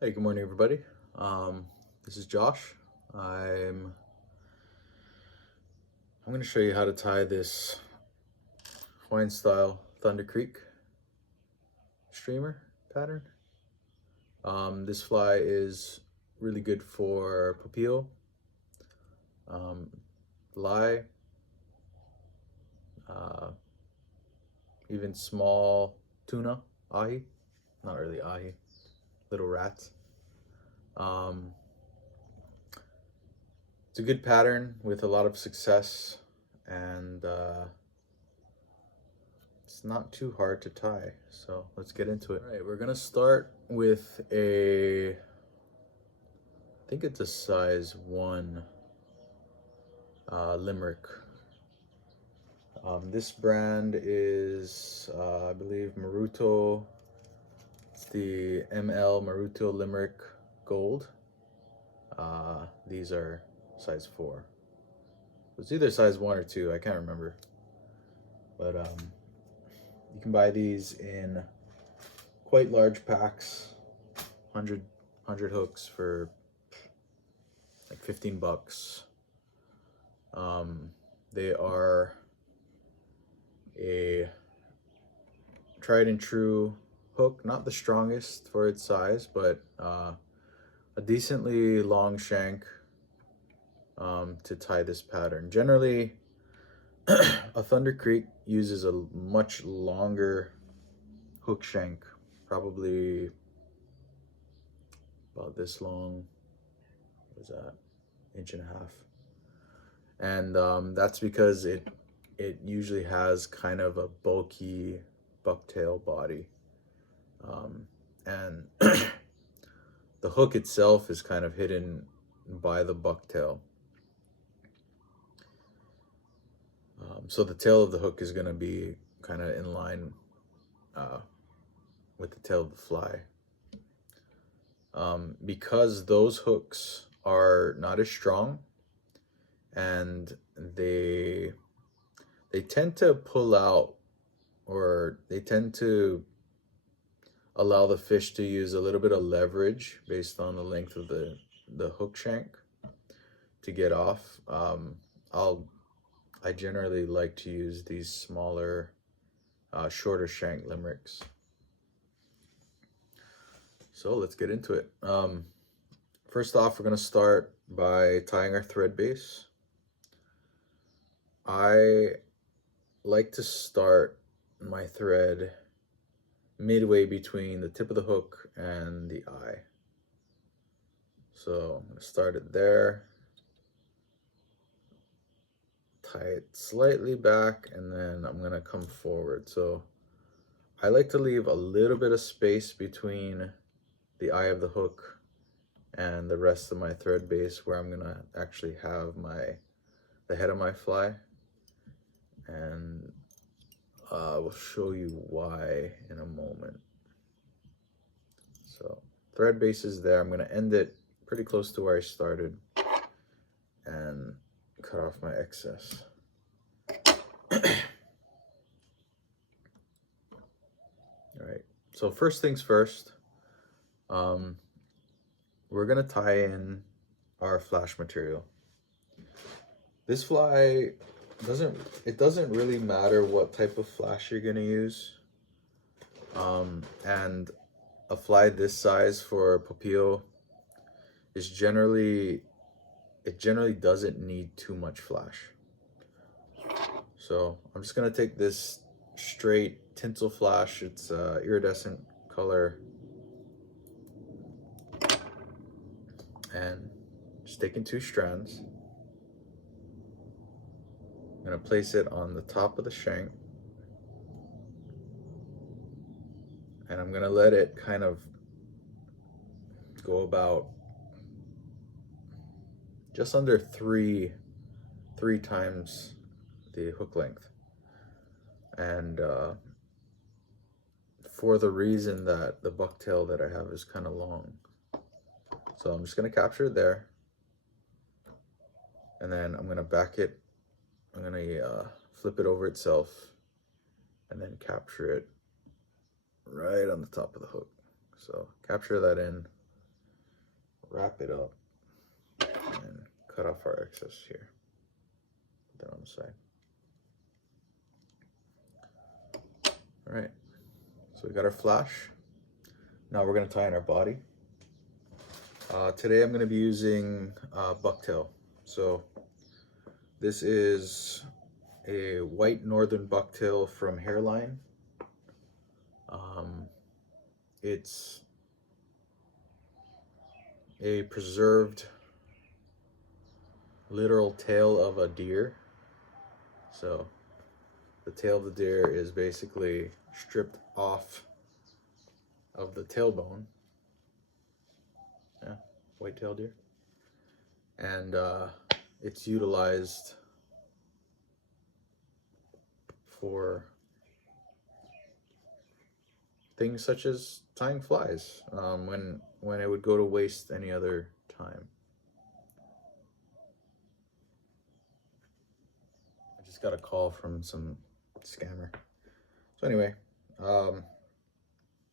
Hey, good morning, everybody. This is Josh. I'm going to show you how to tie this Hawaiian style Thunder Creek streamer pattern. This fly is really good for papio, lai, uh, even small tuna, ahi, not really ahi, little rats. Um, it's a good pattern with a lot of success, and it's not too hard to tie, so let's get into it. All right, we're gonna start with I think it's a size 1 limerick. This brand is, I believe, Maruto. It's the ML Maruto Limerick Gold. These are size 4. It's either size 1 or 2, I can't remember. But you can buy these in quite large packs, 100 hooks for like $15. They are a tried and true hook, not the strongest for its size, but a decently long shank to tie this pattern. Generally, a Thunder Creek uses a much longer hook shank, probably about this long. What is that? 1.5 inches. And that's because it usually has kind of a bulky bucktail body, and the hook itself is kind of hidden by the bucktail. So the tail of the hook is going to be kind of in line with the tail of the fly. Because those hooks are not as strong, and they tend to pull out, or they tend to allow the fish to use a little bit of leverage based on the length of the hook shank to get off. I generally like to use these smaller, shorter shank limericks. So let's get into it. First off, we're going to start by tying our thread base. I like to start my thread midway between the tip of the hook and the eye. So I'm going to start it there, tie it slightly back, and then I'm going to come forward. So I like to leave a little bit of space between the eye of the hook and the rest of my thread base, where I'm going to actually have the head of my fly. And I will show you why in a moment. So thread base is there. I'm going to end it pretty close to where I started and cut off my excess. All right, so first things first, we're going to tie in our flash material. This fly doesn't really matter what type of flash you're going to use. And a fly this size for papio is generally doesn't need too much flash. So I'm just gonna take this straight tinsel flash. It's iridescent color, and just taking 2 strands. I'm gonna place it on the top of the shank, and I'm gonna let it kind of go about just under three times the hook length. And for the reason that the bucktail that I have is kind of long. So I'm just gonna capture it there, and then I'm gonna back it. I'm gonna flip it over itself, and then capture it right on the top of the hook. So capture that in, wrap it up and cut off our excess here. Put that on the side. All right, so we got our flash. Now we're gonna tie in our body. Today I'm gonna be using bucktail. So this is a white northern bucktail from Hairline. It's a preserved literal tail of a deer. So the tail of the deer is basically stripped off of the tailbone. Yeah, white-tailed deer. And it's utilized for things such as tying flies when it would go to waste any other time. I just got a call from some scammer. So anyway,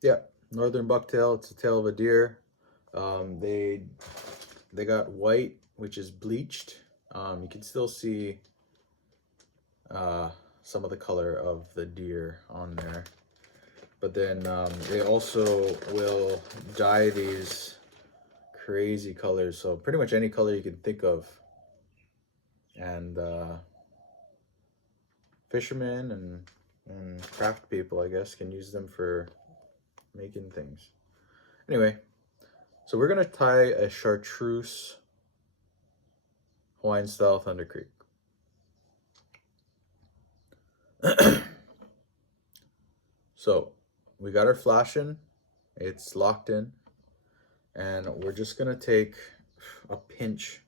yeah, northern bucktail. It's the tail of a deer. They got white, which is bleached. You can still see some of the color of the deer on there. But then they also will dye these crazy colors. So pretty much any color you can think of. And fishermen and craft people, I guess, can use them for making things. Anyway, so we're gonna tie a chartreuse Hawaiian style Thunder Creek. So we got our flash in, it's locked in, and we're just gonna take a pinch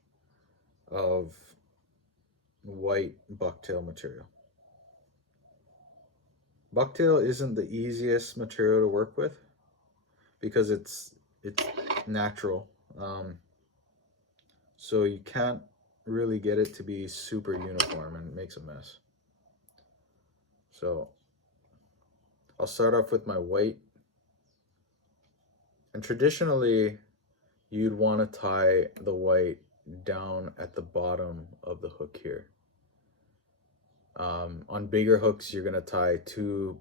of white bucktail material. Bucktail isn't the easiest material to work with because it's natural, so you can't really get it to be super uniform, and it makes a mess. So I'll start off with my white, and traditionally you'd want to tie the white down at the bottom of the hook here. On bigger hooks, you're gonna tie 2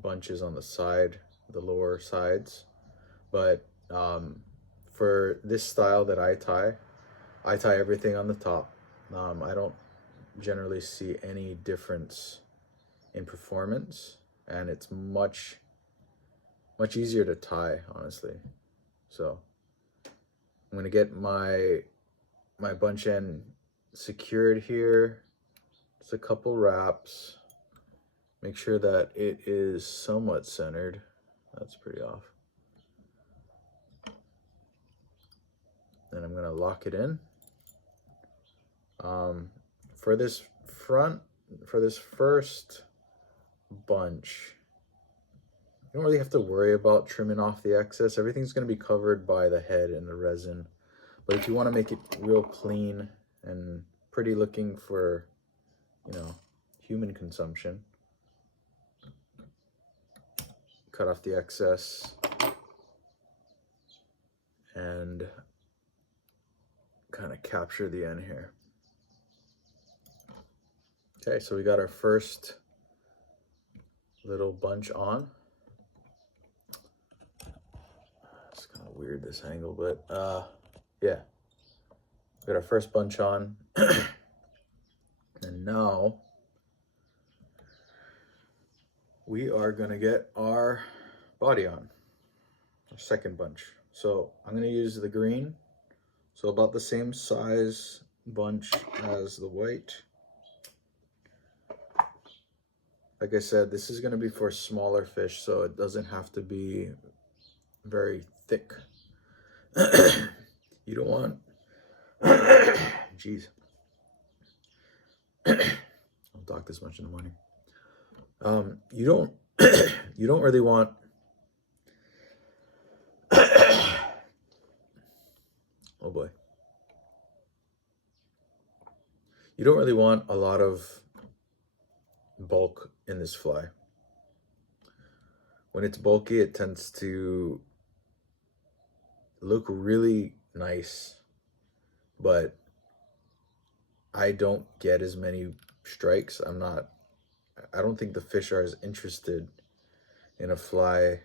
bunches on the side, the lower sides. But for this style that I tie everything on the top. I don't generally see any difference in performance, and it's much easier to tie, honestly. So I'm gonna get my bunch end secured here. Just a couple wraps. Make sure that it is somewhat centered. That's pretty off. Then I'm gonna lock it in. For this first bunch, you don't really have to worry about trimming off the excess. Everything's gonna be covered by the head and the resin. But if you want to make it real clean and pretty looking for, you know, human consumption, cut off the excess and kind of capture the end here. Okay, so we got our first little bunch on. It's kind of weird, this angle, but yeah, we got our first bunch on. And now we are gonna get our body on, our second bunch. So I'm gonna use the green, so about the same size bunch as the white. Like I said, this is gonna be for smaller fish, so it doesn't have to be very thick. You don't want, jeez. I don't talk this much in the morning. You don't really want oh boy. You don't really want a lot of bulk in this fly. When it's bulky, it tends to look really nice, but I don't get as many strikes. I don't think the fish are as interested in a fly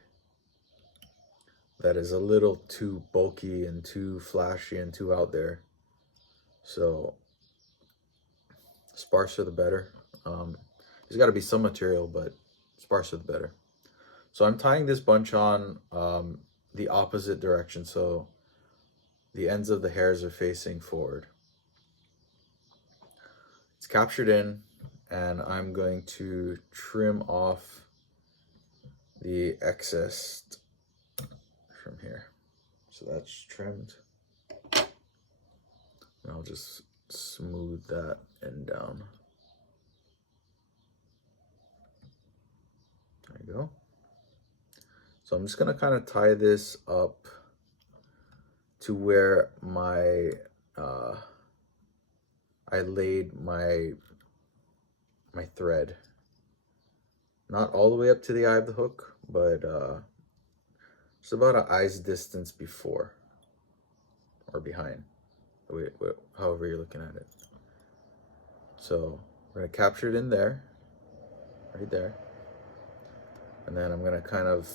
that is a little too bulky and too flashy and too out there. So sparser the better. There's got to be some material, but sparser the better. So I'm tying this bunch on the opposite direction, so the ends of the hairs are facing forward. It's captured in, and I'm going to trim off the excess from here. So that's trimmed. And I'll just smooth that end down. There you go. So I'm just gonna kind of tie this up to where my I laid my thread. Not all the way up to the eye of the hook, but it's about an eye's distance before or behind, however you're looking at it. So we're gonna capture it in there, right there, and then I'm gonna kind of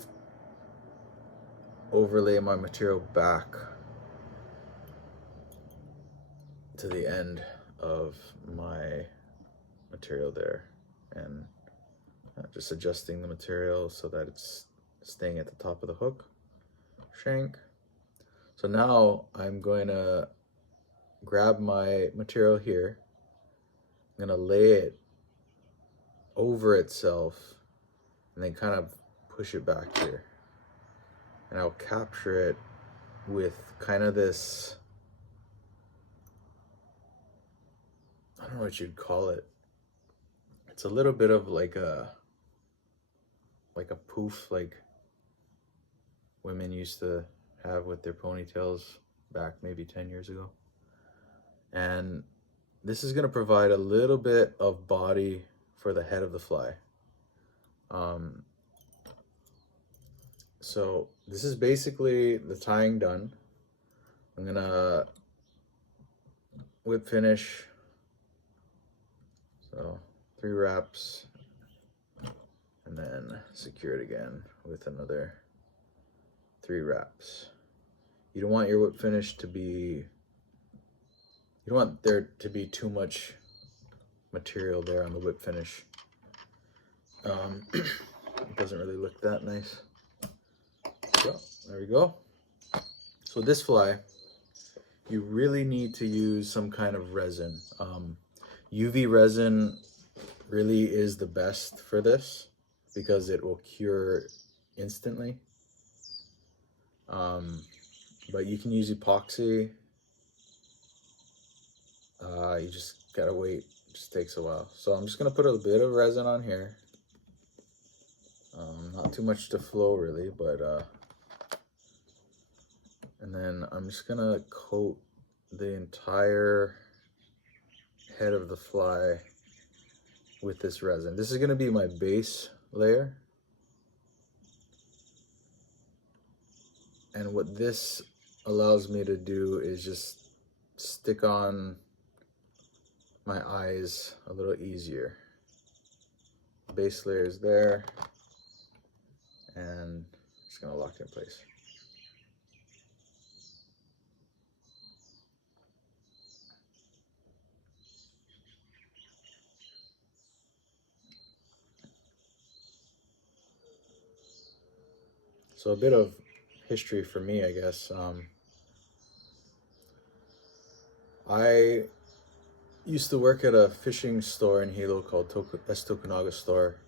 overlay my material back to the end of my material there, and just adjusting the material so that it's staying at the top of the hook shank. So now I'm going to grab my material here, I'm going to lay it over itself and then kind of push it back here, and I'll capture it with kind of this, I don't know what you'd call it. It's a little bit of like a poof, like women used to have with their ponytails back maybe 10 years ago. And this is going to provide a little bit of body for the head of the fly. So this is basically the tying done. I'm going to whip finish. So 3 wraps, and then secure it again with another 3 wraps. You don't want your whip finish to be, you don't want there to be too much material there on the whip finish. It doesn't really look that nice. So there we go. So this fly, you really need to use some kind of resin. UV resin really is the best for this because it will cure instantly. But you can use epoxy. You just gotta wait, it just takes a while. So I'm just gonna put a bit of resin on here. Not too much to flow really, but and then I'm just gonna coat the entire head of the fly with this resin. This is gonna be my base layer. And what this allows me to do is just stick on my eyes a little easier. Base layer is there, and it's gonna lock it in place. So a bit of history for me, I guess. I used to work at a fishing store in Hilo called Tokunaga Store.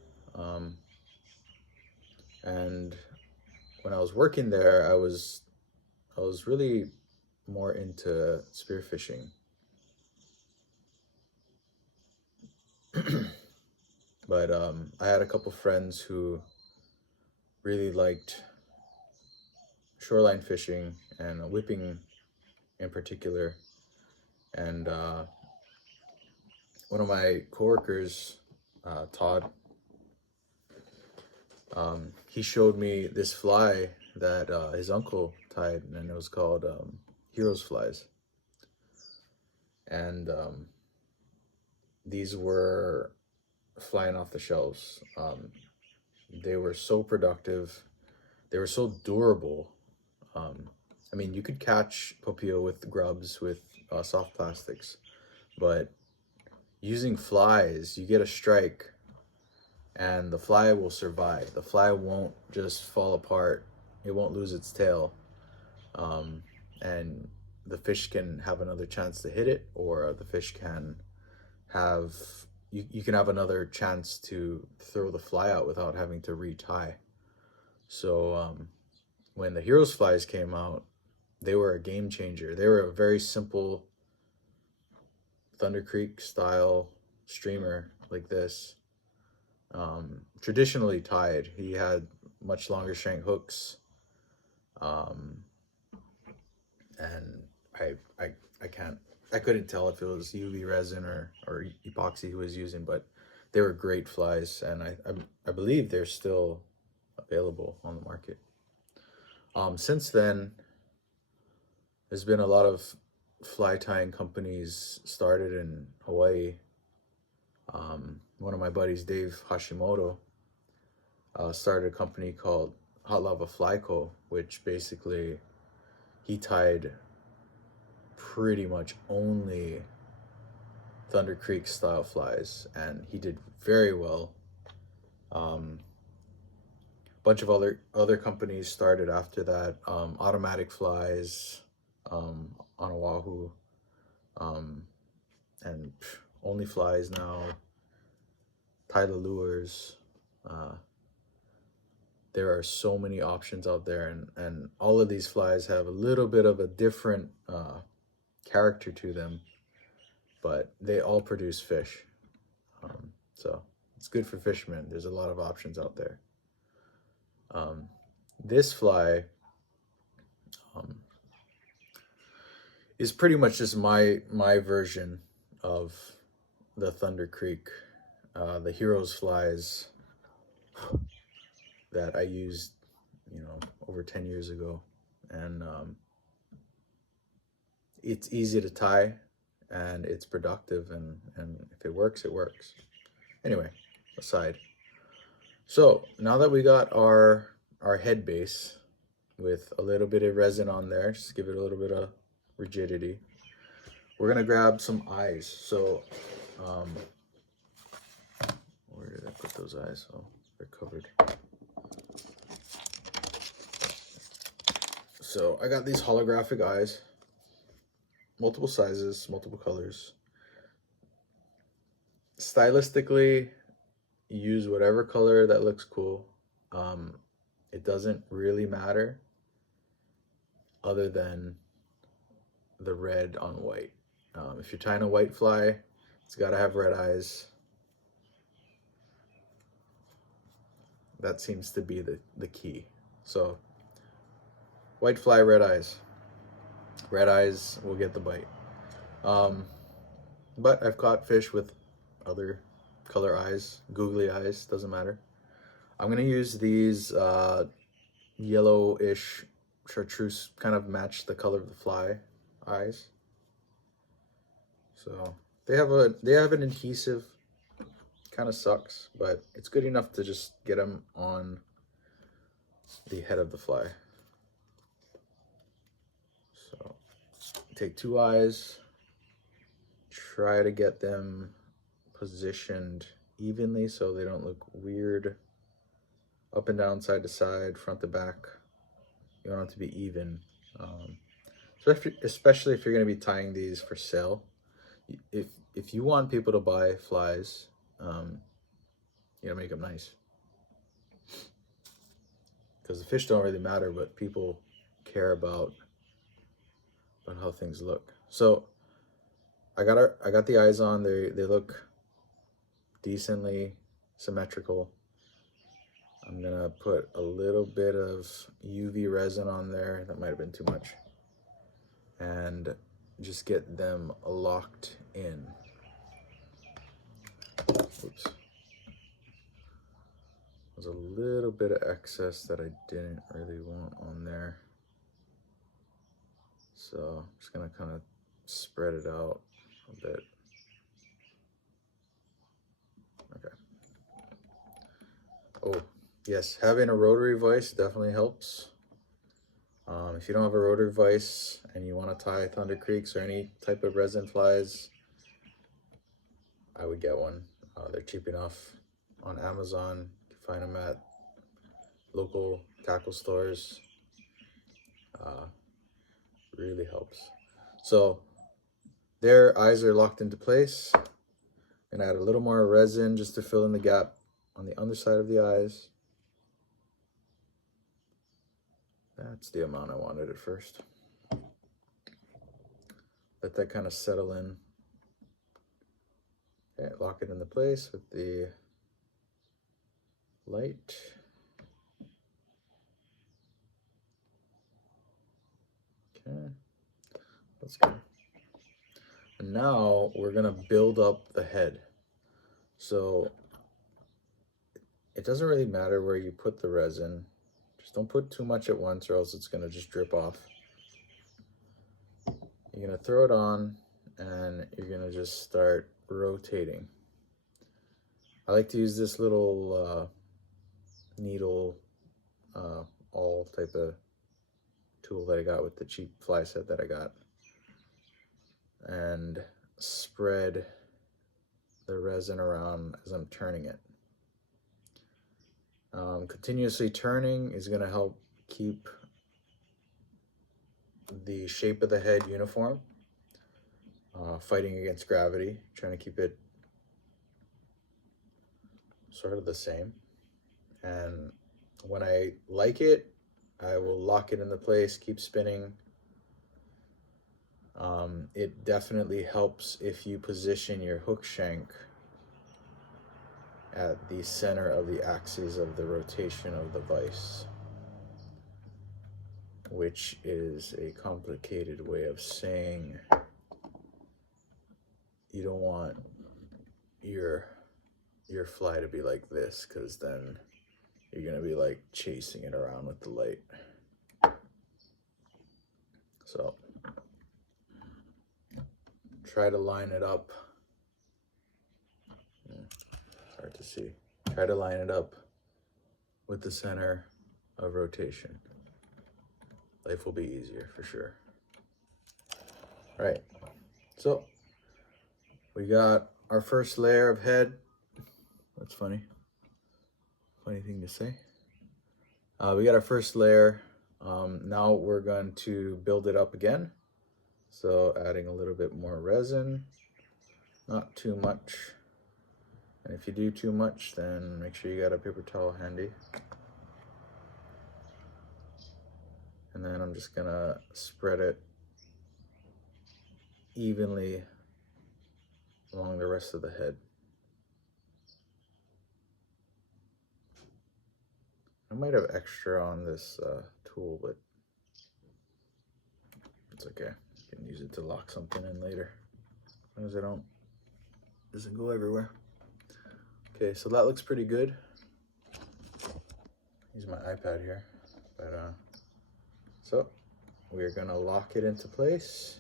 And when I was working there, I was really more into spearfishing. But I had a couple friends who really liked shoreline fishing and whipping in particular. And one of my coworkers, Todd, he showed me this fly that his uncle tied, and it was called, Heroes flies. And these were flying off the shelves. They were so productive. They were so durable. I mean, you could catch Popio with grubs, with soft plastics, but using flies, you get a strike and the fly will survive. The fly won't just fall apart. It won't lose its tail. And the fish can have another chance to hit it, or the fish can have, you can have another chance to throw the fly out without having to retie. So when the Heroes flies came out, they were a game changer. They were a very simple Thunder Creek style streamer like this. Traditionally tied. He had much longer shank hooks. And I couldn't tell if it was UV resin or epoxy he was using, but they were great flies, and I believe they're still available on the market. Since then, there's been a lot of fly tying companies started in Hawaii. One of my buddies, Dave Hashimoto, started a company called Hot Lava Fly Co., which basically he tied pretty much only Thunder Creek style flies, and he did very well. Bunch of other companies started after that. Automatic Flies on Oahu, and Only Flies now, Tyler Lures. There are so many options out there, and all of these flies have a little bit of a different character to them, but they all produce fish. So it's good for fishermen. There's a lot of options out there. This fly is pretty much just my version of the Thunder Creek, the Heroes flies that I used, over 10 years ago. And it's easy to tie, and it's productive, and if it works, it works. Anyway, aside. So now that we got our head base with a little bit of resin on there, just give it a little bit of rigidity, we're gonna grab some eyes. So where did I put those eyes? Oh, they're covered. So I got these holographic eyes, multiple sizes, multiple colors. Stylistically, use whatever color that looks cool. It doesn't really matter other than the red on white. If you're tying a white fly, it's got to have red eyes. That seems to be the key. So white fly, red eyes. Red eyes will get the bite. But I've caught fish with other color eyes, googly eyes, doesn't matter. I'm gonna use these yellowish chartreuse, kind of match the color of the fly eyes. So they have an adhesive, kind of sucks, but it's good enough to just get them on the head of the fly. So take two eyes, try to get them positioned evenly so they don't look weird, up and down, side to side, front to back. You want it to be even. So especially if you're going to be tying these for sale, if you want people to buy flies, you gotta make them nice, because the fish don't really matter, but people care about how things look. So I got the eyes on. They look decently symmetrical. I'm gonna put a little bit of UV resin on there. That might have been too much. And just get them locked in. Oops. There's a little bit of excess that I didn't really want on there. So I'm just gonna kind of spread it out a bit. Okay. Oh, yes, having a rotary vise definitely helps. If you don't have a rotary vise and you want to tie Thunder Creeks or any type of resin flies, I would get one. They're cheap enough on Amazon. You can find them at local tackle stores. Really helps. So their eyes are locked into place. I'm gonna add a little more resin just to fill in the gap on the underside of the eyes. That's the amount I wanted at first. Let that kind of settle in. Okay, lock it into place with the light. Okay, that's good. And now we're gonna build up the head. So it doesn't really matter where you put the resin. Just don't put too much at once or else it's gonna just drip off. You're gonna throw it on and you're gonna just start rotating. I like to use this little needle awl type of tool that I got with the cheap fly set that I got, and spread the resin around as I'm turning it. Continuously turning is going to help keep the shape of the head uniform, fighting against gravity, trying to keep it sort of the same. And when I like it, I will lock it into place, keep spinning. It definitely helps if you position your hook shank at the center of the axis of the rotation of the vise, which is a complicated way of saying you don't want your fly to be like this, because then you're gonna be like chasing it around with the light. So try to line it up. It's hard to see. Try to line it up with the center of rotation. Life will be easier for sure. All right, so we got our first layer of head. That's funny thing to say. We got our first layer. Now we're going to build it up again. So adding a little bit more resin, not too much. And if you do too much, then make sure you got a paper towel handy. And then I'm just gonna spread it evenly along the rest of the head. I might have extra on this tool, but it's okay. You can use it to lock something in later, as long as it doesn't go everywhere. Okay, so that looks pretty good. Use my iPad here, but so we're gonna lock it into place.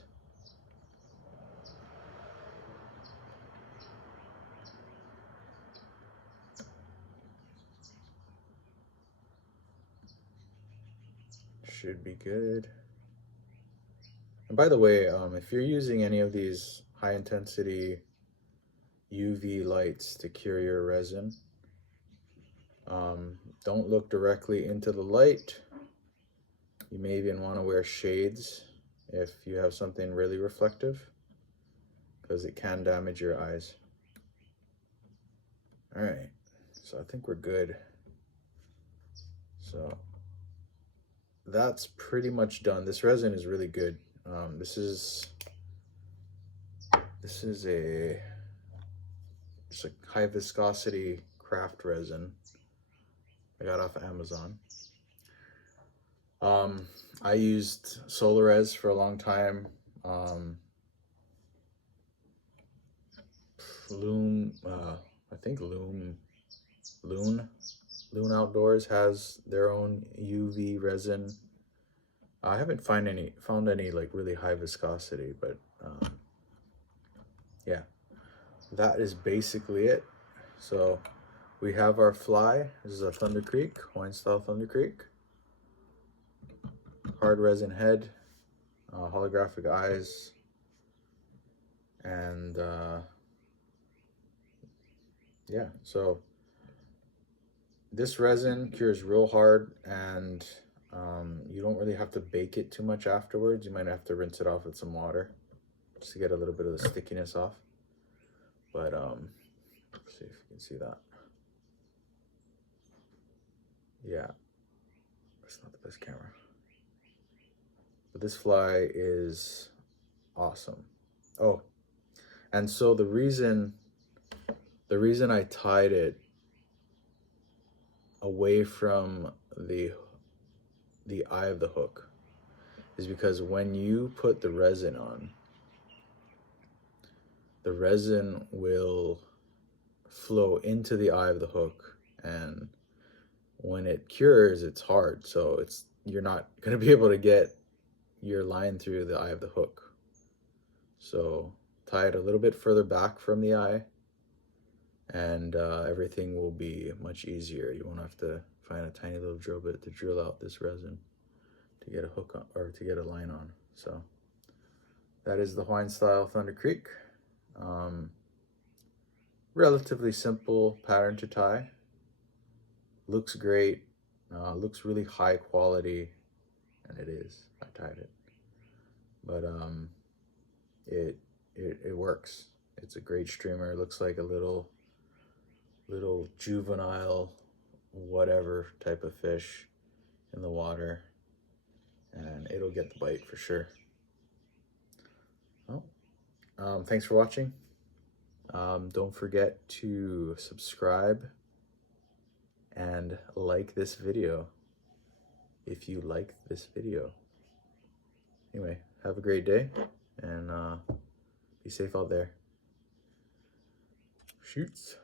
Should be good. And by the way, if you're using any of these high intensity UV lights to cure your resin, don't look directly into the light. You may even want to wear shades if you have something really reflective, because it can damage your eyes. All right, so I think we're good. So that's pretty much done. This resin is really good. This is just a high viscosity craft resin I got off of Amazon. I used Solarez for a long time. I think Loon Outdoors has their own UV resin. I haven't found any like really high viscosity, but yeah, that is basically it. So we have our fly. This is a Thunder Creek, Hawaiian style Thunder Creek. Hard resin head, holographic eyes, and yeah, so this resin cures real hard, and you don't really have to bake it too much afterwards. You might have to rinse it off with some water just to get a little bit of the stickiness off. But let's see if you can see that. Yeah, that's not the best camera. But this fly is awesome. Oh, and so the reason I tied it away from the eye of the hook is because when you put the resin on, the resin will flow into the eye of the hook, and when it cures, it's hard, so you're not going to be able to get your line through the eye of the hook. So tie it a little bit further back from the eye, and everything will be much easier. You won't have to find a tiny little drill bit to drill out this resin to get a hook on, or to get a line on. So that is the Hawaiian style Thunder Creek. Relatively simple pattern to tie. Looks great. Looks really high quality, and it is. I tied it, but it works. It's a great streamer. It looks like a little juvenile whatever type of fish in the water, and it'll get the bite for sure. Well, thanks for watching. Don't forget to subscribe and like this video if you like this video. Anyway, have a great day, and be safe out there. Shoots.